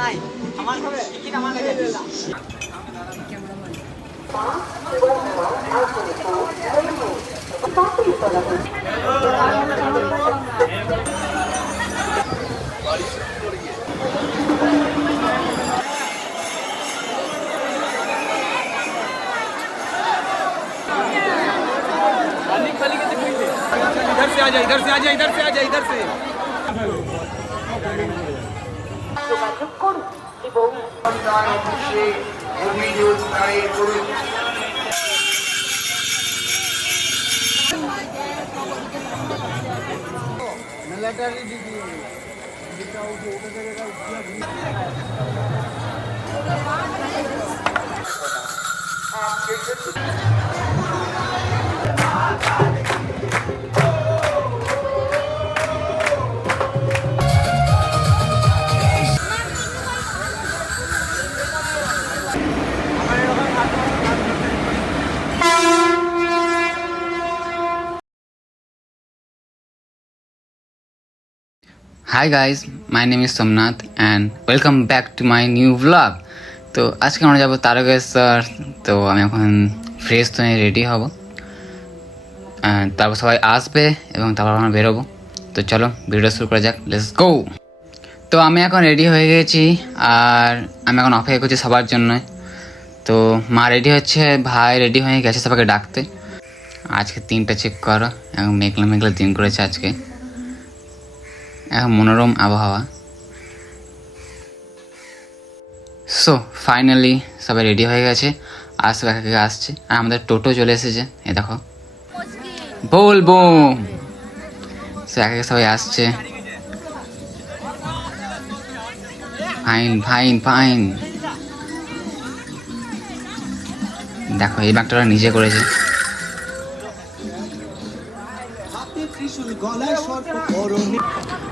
इधर से आ जा, इधर से आ जा, इधर से आ जा, इधर से। যোগাযোগ করুন এবং Hi guys, my name is Somnath and welcome back to my new vlog. তো আজকে আমরা যাবো তারকেশ্বর। তো আমি এখন ফ্রেশ হয়ে রেডি হব, তারপর সবাই আসবে এবং তারপর আমরা বেরোবো। তো চলো ভিডিওটা শুরু করা যাক, লেটস গো। তো আমি এখন রেডি হয়ে গেছি আর আমি এখন অপেক্ষা করছি সবার জন্য। তো মা রেডি হচ্ছে, ভাই রেডি হয়ে গেছে সবাইকে ডাকতে। আজকে দিনটা চেক করো, এখন মেঘলা মেঘলা দিন করেছে আজকে, এখন মনোরম আবহাওয়া। সো ফাইনালি সবাই রেডি হয়ে গেছে, আর সব একে আসছে আর আমাদের টোটো চলে এসেছে, এ দেখো বলবো। সো একে সবাই আসছে, ফাইন ফাইন ফাইন। দেখো এই ব্যাগটা ওরা নিজে করেছে।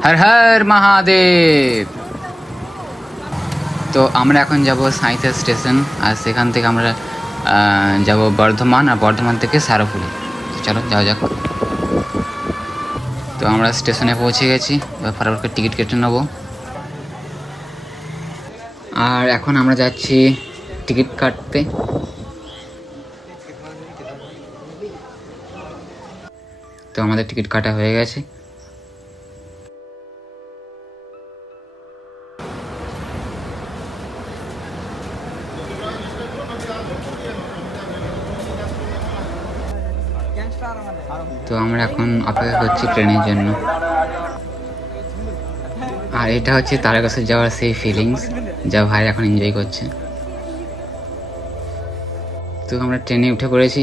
হর হর মহাদেব। তো আমরা এখন যাব সাঁইথিয়া স্টেশন, আর সেখান থেকে আমরা যাব বর্ধমান, আর বর্ধমান থেকে সারোফুলি। চলো যাওয়া যাক। তো আমরা স্টেশনে পৌঁছে গেছি, ফটাফট করে টিকিট কেটে নেবো। আর এখন আমরা যাচ্ছি টিকিট কাটতে। তো আমাদের টিকিট কাটা হয়ে গেছে। তো আমরা এখন অপেক্ষা করছি ট্রেনের জন্য। আর এটা হচ্ছে তারকেশ্বর যাওয়ার সেই ফিলিংস যা ভাই এখন এনজয় করছে। তো আমরা ট্রেনে উঠে পড়েছি।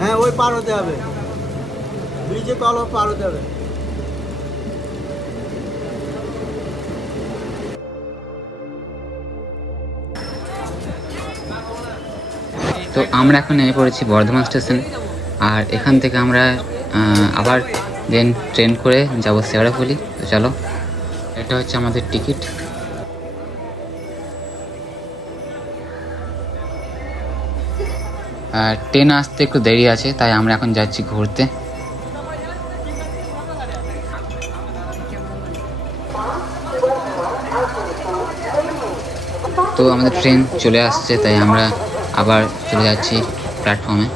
হ্যাঁ ওই পার হতে হবে, ব্রিজে তল পার হতে হবে। তো আমরা এখন নেমে পড়েছি বর্ধমান স্টেশন, আর এখান থেকে আমরা আবার দেন ট্রেন করে যাব শেওড়াফুলি। তো চলো, এটা হচ্ছে আমাদের টিকিট। আর ট্রেন আসতে একটু দেরি আছে, তাই আমরা এখন যাচ্ছি ঘুরতে। তো আমাদের ট্রেন চলে আসছে, তাই আমরা আবার চলে যাচ্ছি প্ল্যাটফর্মে।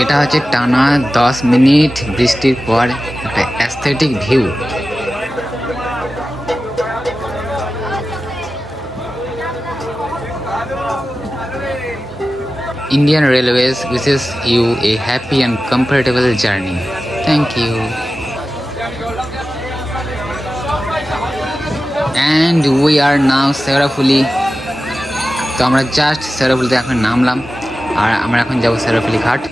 এটা হচ্ছে টানা 10 মিনিট বৃষ্টির পর একটা aesthetic view. Indian Railways wishes you a happy and comfortable journey. Thank you. And we are now Sheoraphuli. তো আমরা জাস্ট শেওড়াফুলিতে এখন নামলাম, আর আমরা এখন যাবো সারাফুলি ঘাট।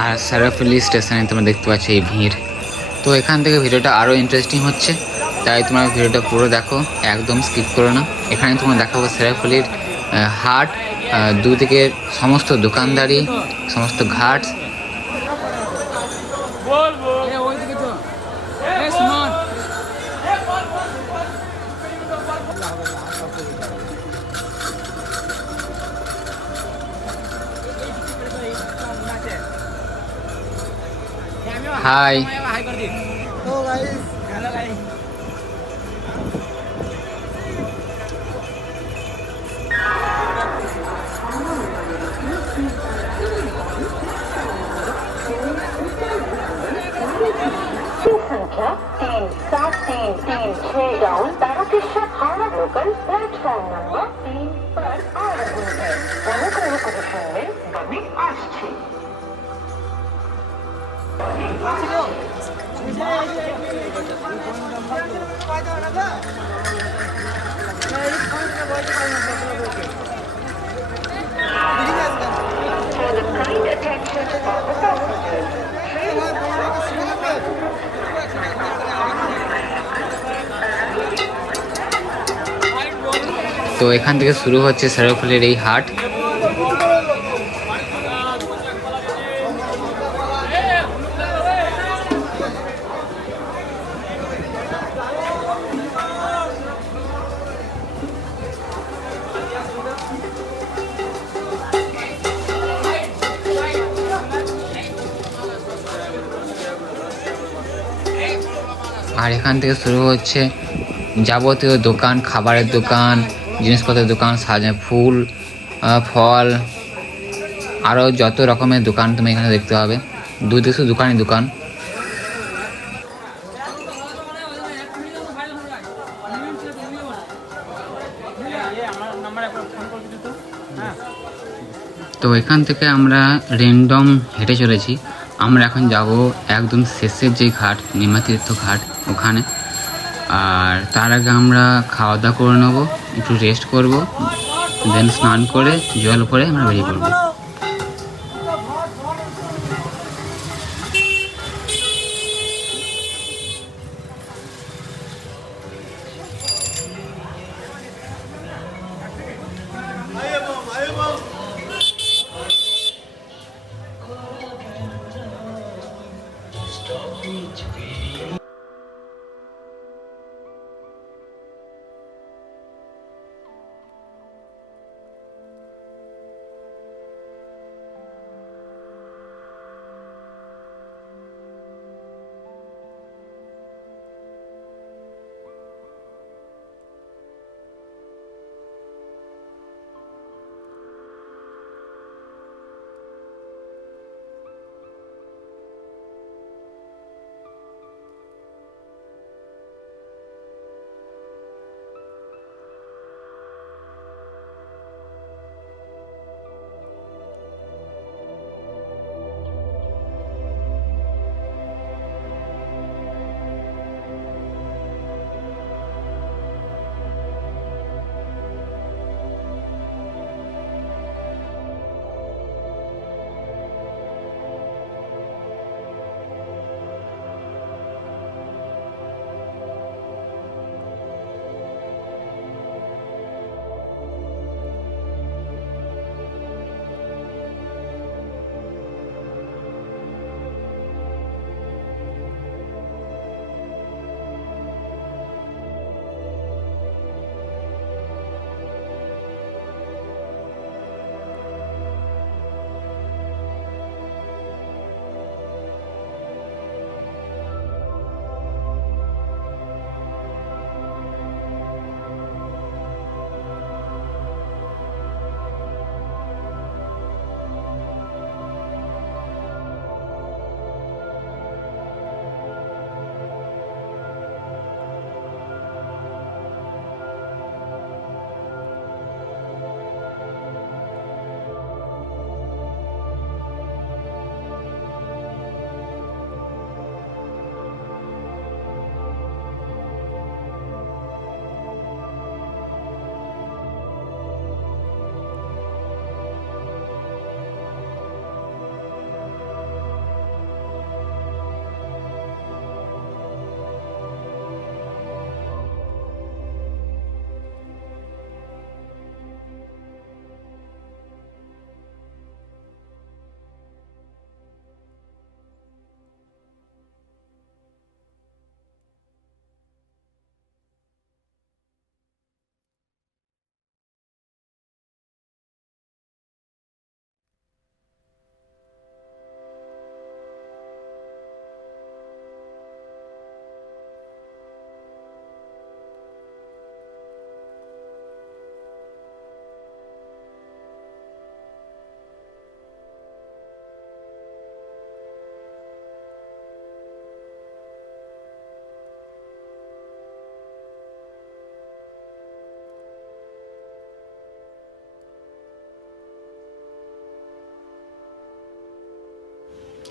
আর সারাফুলি স্টেশনে তোমরা দেখতে পাচ্ছ এই ভিড়। তো এখান থেকে ভিডিওটা আরও ইন্টারেস্টিং হচ্ছে, তাই তোমরা ভিডিওটা পুরো দেখো, একদম স্কিপ করো না। এখানে তোমরা দেখাবো সারাফুলির হাট, দুদিকে সমস্ত দোকানদারি, সমস্ত ঘাট। হাই, তো গাইস संख्या 37336 down Tarakeswar Howrah local platform number 3 पर आ रही है। অনুগ্রহ করে শুনবেন, আমি আসছি। For the kind attention of the passengers, তো এখান থেকে শুরু হচ্ছে সারাফুলির এই হাট। আর এখান থেকে শুরু হচ্ছে যাবতীয় দোকান, খাবারের দোকান, জিনিসপত্রের দোকান, সাজা ফুল, ফল, আরও যত রকমের দোকান তুমি এখানে দেখতে পাবে। দুদিকে দোকানই দোকান। তো এখান থেকে আমরা র্যান্ডম হেঁটে চলেছি। আমরা এখন যাব একদম শেষের যে ঘাট, নিমাতীর্থ ঘাট, ওখানে। আর তার আগে আমরা খাওয়া দাওয়া করে নেবো, একটু রেস্ট করব, দেন স্নান করে জল পরে আমরা বেরিয়ে পড়বো।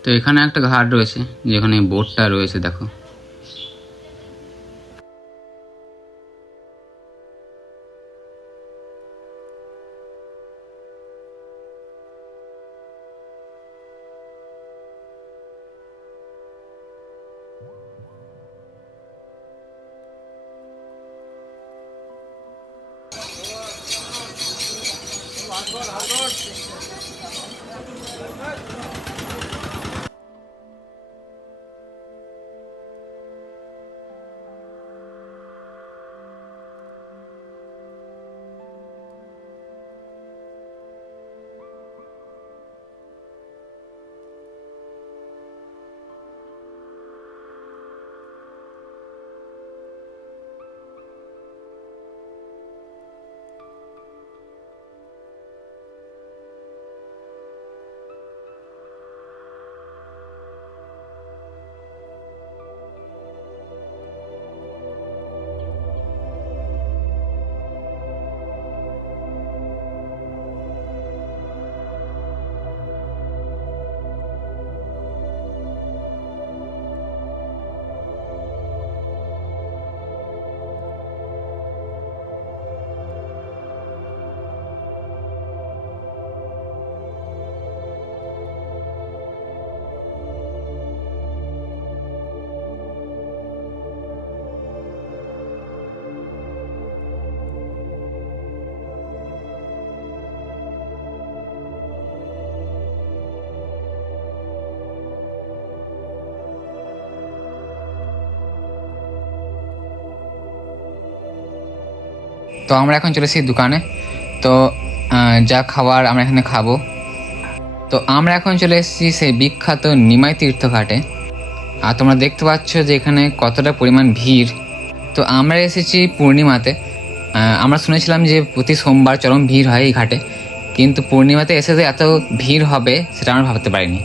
তো এখানে একটা ঘাট রয়েছে, যেখানে বোটটা রয়েছে দেখো। তো আমরা এখন চলে এসেছি দোকানে। তো যা খাবার আমরা এখানে খাবো। তো আমরা এখন চলে এসেছি সেই বিখ্যাত নিমাই তীর্থ ঘাটে। আর তোমরা দেখতে পাচ্ছ যে এখানে কতটা পরিমাণ ভিড়। তো আমরা এসেছি পূর্ণিমাতে। আমরা শুনেছিলাম যে প্রতি সোমবার চরম ভিড় হয় এই ঘাটে, কিন্তু পূর্ণিমাতে এসে যে এত ভিড় হবে সেটা আমরা ভাবতে পারিনি।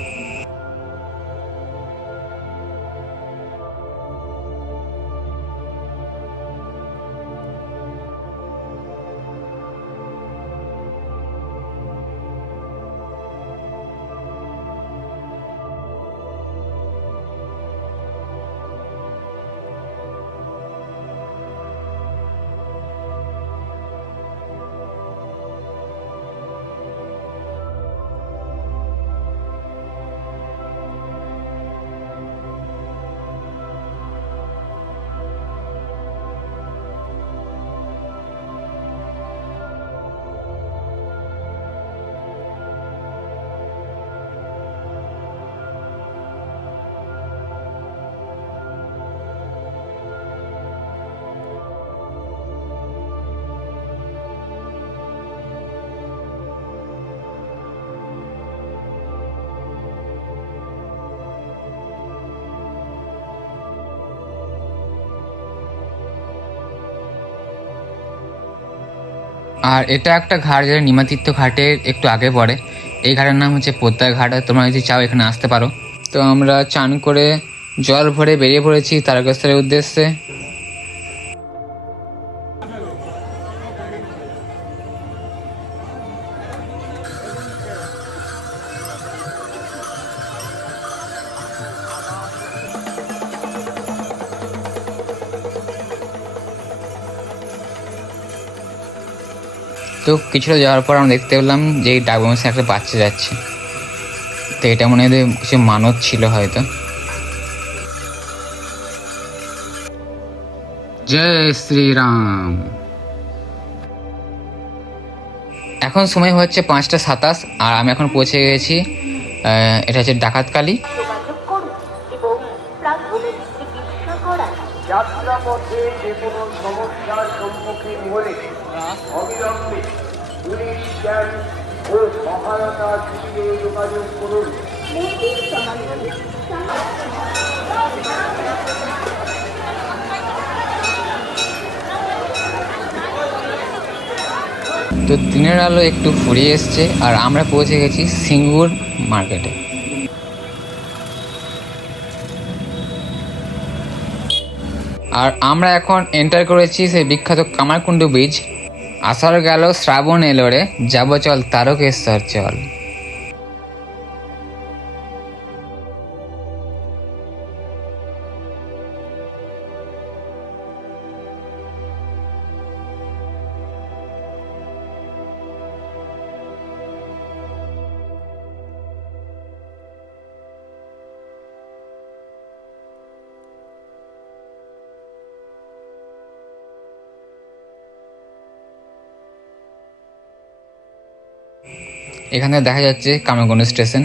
আর এটা একটা ঘাট যেটা নিমাতীর্থ ঘাটের একটু আগে পড়ে। এই ঘাটের নাম হচ্ছে পোদ্দার ঘাট। তোমরা যদি চাও এখানে আসতে পারো। তো আমরা চান করে জল ভরে বেরিয়ে পড়েছি তারকেশ্বরের উদ্দেশ্যে। তো কিছুটা যাওয়ার পর আমরা দেখতে পেলাম যে এই ডাকবাংশে একটা বাচ্চা যাচ্ছে। তো এটা মনে হয় কিছু মানত ছিল হয়তো। জয় শ্রীরাম। এখন সময় হচ্ছে 5:27 আর আমি এখন পৌঁছে গেছি। এটা হচ্ছে ডাকাতকালী। যোগাযোগ করুন এবং প্রাথমিক চিকিৎসা করান। যাত্রাপথে যে কোনো সমস্যার সম্মুখীন হলে অবিলম্বে পুলিশ ক্যাম্প ও সহায়তা শিবিরে যোগাযোগ করুন। তো দিনের আলো একটু ফুরিয়ে এসছে আর আমরা পৌঁছে গেছি সিঙ্গুর মার্কেটে। আর আমরা এখন এন্টার করেছি সেই বিখ্যাত কামারকুণ্ডু ব্রিজ। আষাঢ় গেল শ্রাবণ এলো রে, যাব চল তারকেশ্বর চল। এখানে দেখা যাচ্ছে কামারগঞ্জ স্টেশন।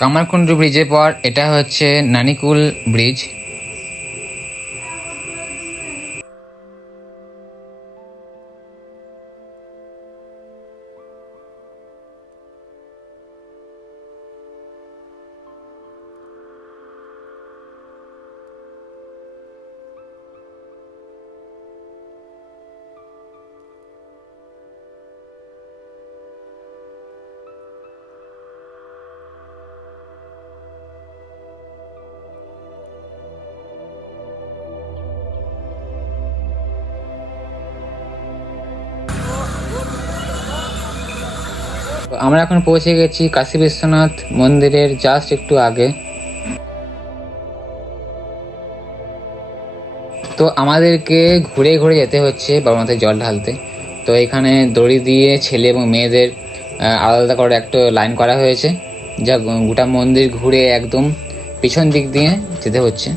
কামারকুণ্ডু ব্রিজের পর এটা হচ্ছে নানিকুল ব্রিজ। আমরা এখন পৌঁছে গেছি কাশী বিশ্বনাথ মন্দিরের জাস্ট একটু আগে। তো আমাদেরকে ঘুরে ঘুরে যেতে হচ্ছে বাবার মাথায় জল ঢালতে। তো এখানে দড়ি দিয়ে ছেলে এবং মেয়েদের আলাদা করে একটা লাইন করা হয়েছে, যা গোটা মন্দির ঘুরে একদম পিছন দিক দিয়ে যেতে হচ্ছে।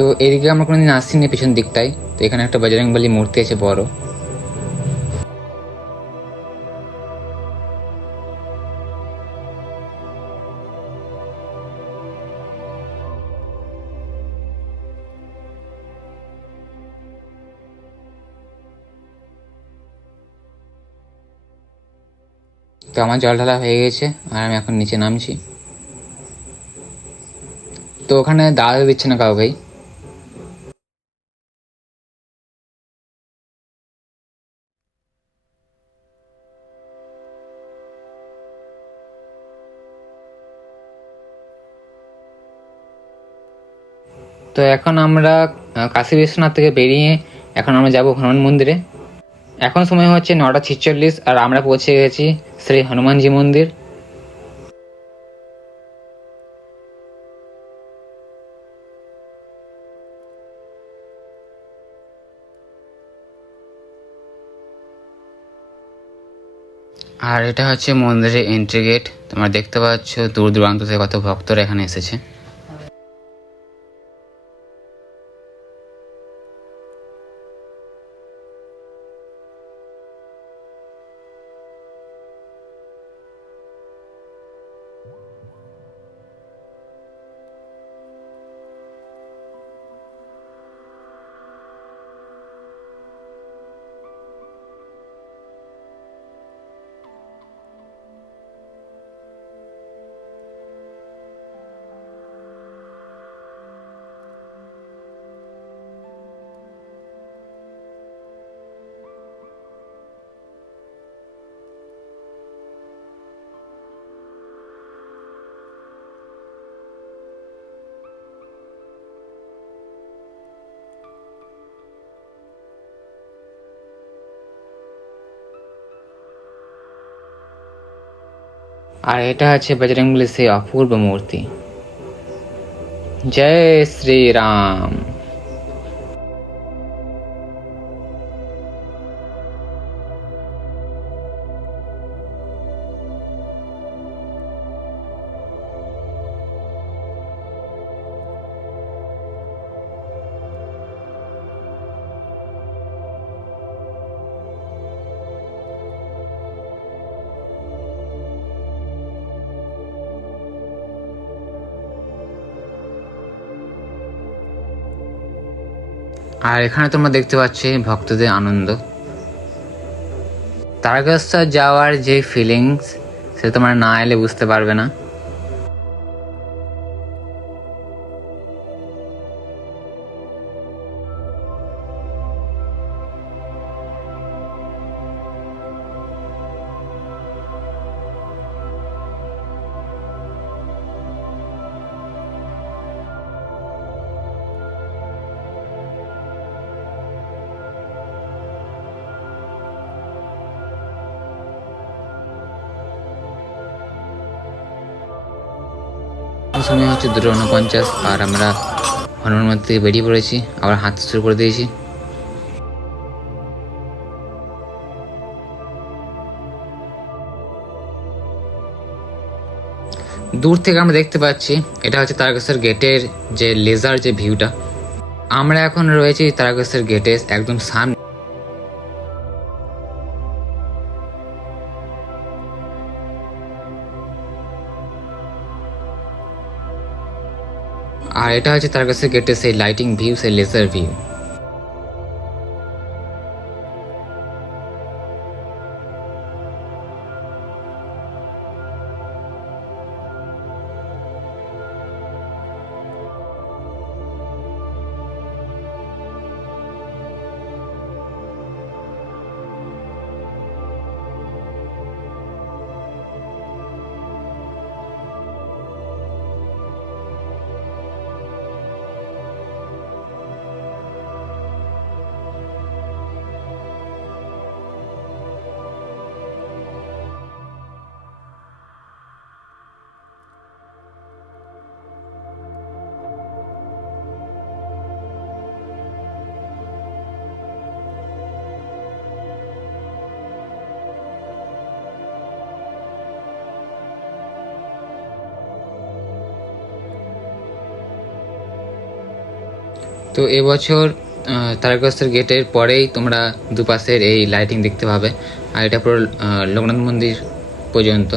তো এদিকে আমরা কোনোদিন আসিনি পেছন দিকটায়। তো এখানে একটা বজরংবলী মূর্তি আছে বড়। তো আমার জল ঢালা হয়ে গেছে আর আমি এখন নিচে নামছি। তো ওখানে দাঁড়াতে দিচ্ছে না কাউকেই। তো এখন আমরা কাশী বিশ্বনাথ থেকে বেরিয়ে এখন আমরা যাব হনুমান মন্দিরে। এখন সময় হচ্ছে 9:46 আর আমরা পৌঁছে গেছি শ্রী হনুমানজি মন্দির। আর এটা হচ্ছে মন্দিরের এন্ট্রি গেট। তোমরা দেখতে পাচ্ছ দূর দূরান্ত থেকে কত ভক্তরা এখানে এসেছে। আর এটা হচ্ছে বজরংবলীর সেই অপূর্ব মূর্তি। জয় শ্রীরাম। আর এখানে তোমরা দেখতে পাচ্ছ ভক্তদের আনন্দ। তারকেশ্বর যাওয়ার যে ফিলিংস সেটা তোমরা না এলে বুঝতে পারবে না। সময় হচ্ছে 2:49 আর আমরা হনুমান মন্দির থেকে বেরিয়ে পড়েছি, আবার হাঁটতে শুরু করে দিয়েছি। দূর থেকে আমরা দেখতে পাচ্ছি এটা হচ্ছে তারকেশ্বর গেটের যে লেজার যে ভিউটা। আমরা এখন রয়েছি তারকেশ্বর গেটের একদম সামনে। আর এটা হচ্ছে তারকেশ্বর গেটের সেই লাইটিং ভিউ, সেই লেজার ভিউ। তো এবছর তারকেশ্বর গেটের পরেই তোমরা দুপাশের এই লাইটিং দেখতে পাবে, আর এটা পুরো লোকনাথ মন্দির পর্যন্ত।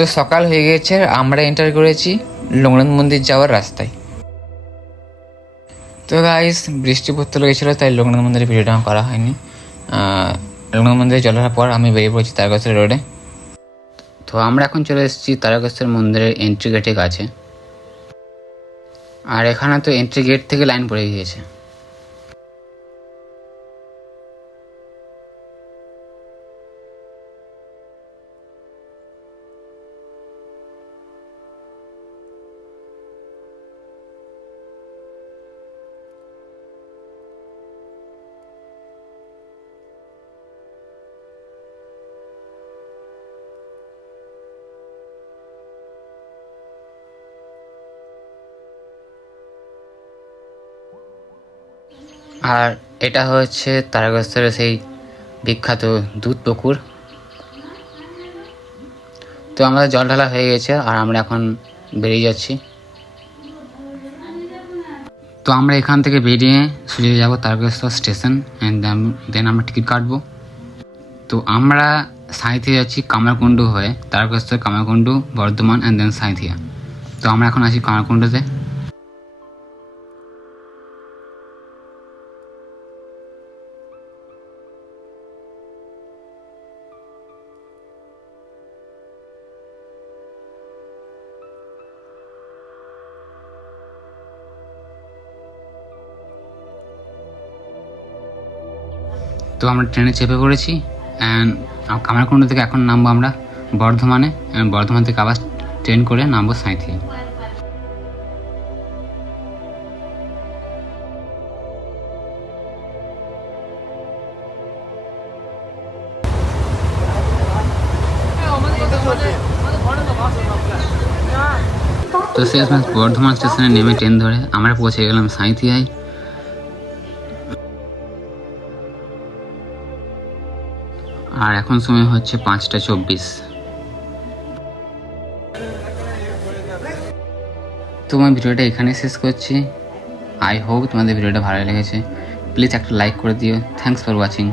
তো সকাল হয়ে গেছে, আমরা এন্টার করেছি লোকনাথ মন্দির যাওয়ার রাস্তায়। তো গাইস বৃষ্টি পড়তে লেগেছিলো, তাই লোকনাথ মন্দিরের ভিডিওটা করা হয়নি। লোকনাথ মন্দিরে চলার পর আমি বেরিয়ে পড়েছি তারকেশ্বর রোডে। তো আমরা এখন চলে এসেছি তারকেশ্বর মন্দিরের এন্ট্রি গেটের কাছে। আর এখানে তো এন্ট্রি গেট থেকে লাইন পড়ে গিয়েছে। আর এটা হচ্ছে তারকেশ্বরের সেই বিখ্যাত দুধ পুকুর। তো আমাদের জল ঢালা হয়ে গেছে আর আমরা এখন বেরিয়ে যাচ্ছি। তো আমরা এখান থেকে বেরিয়ে সোজা যাবো তারকেশ্বর স্টেশন অ্যান্ড দেন আমরা টিকিট কাটবো। তো আমরা সাঁইথিয়া যাচ্ছি কামারকুণ্ডু হয়ে, তারকেশ্বর, কামারকুণ্ডু, বর্ধমান অ্যান্ড দেন সাঁইথিয়া। তো আমরা এখন আছি কামারকুণ্ডুতে। তো আমরা ট্রেনে চেপে পড়েছি অ্যান্ড কামারকুণ্ডু থেকে এখন নামবো আমরা বর্ধমানে, অ্যান্ড বর্ধমান থেকে আবার ট্রেন করে নামবো সাঁইথিয়া। তো শেষমেশ বর্ধমান স্টেশনে নেমে ট্রেন ধরে আমরা পৌঁছে গেলাম সাঁইথিয়ায়। আর এখন সময় হচ্ছে 5:24। তো আমি ভিডিওটা এখানে শেষ করছি। আই হোপ তোমাদের ভিডিওটা ভালো লেগেছে। প্লিজ একটা লাইক করে দিও। Thanks for watching.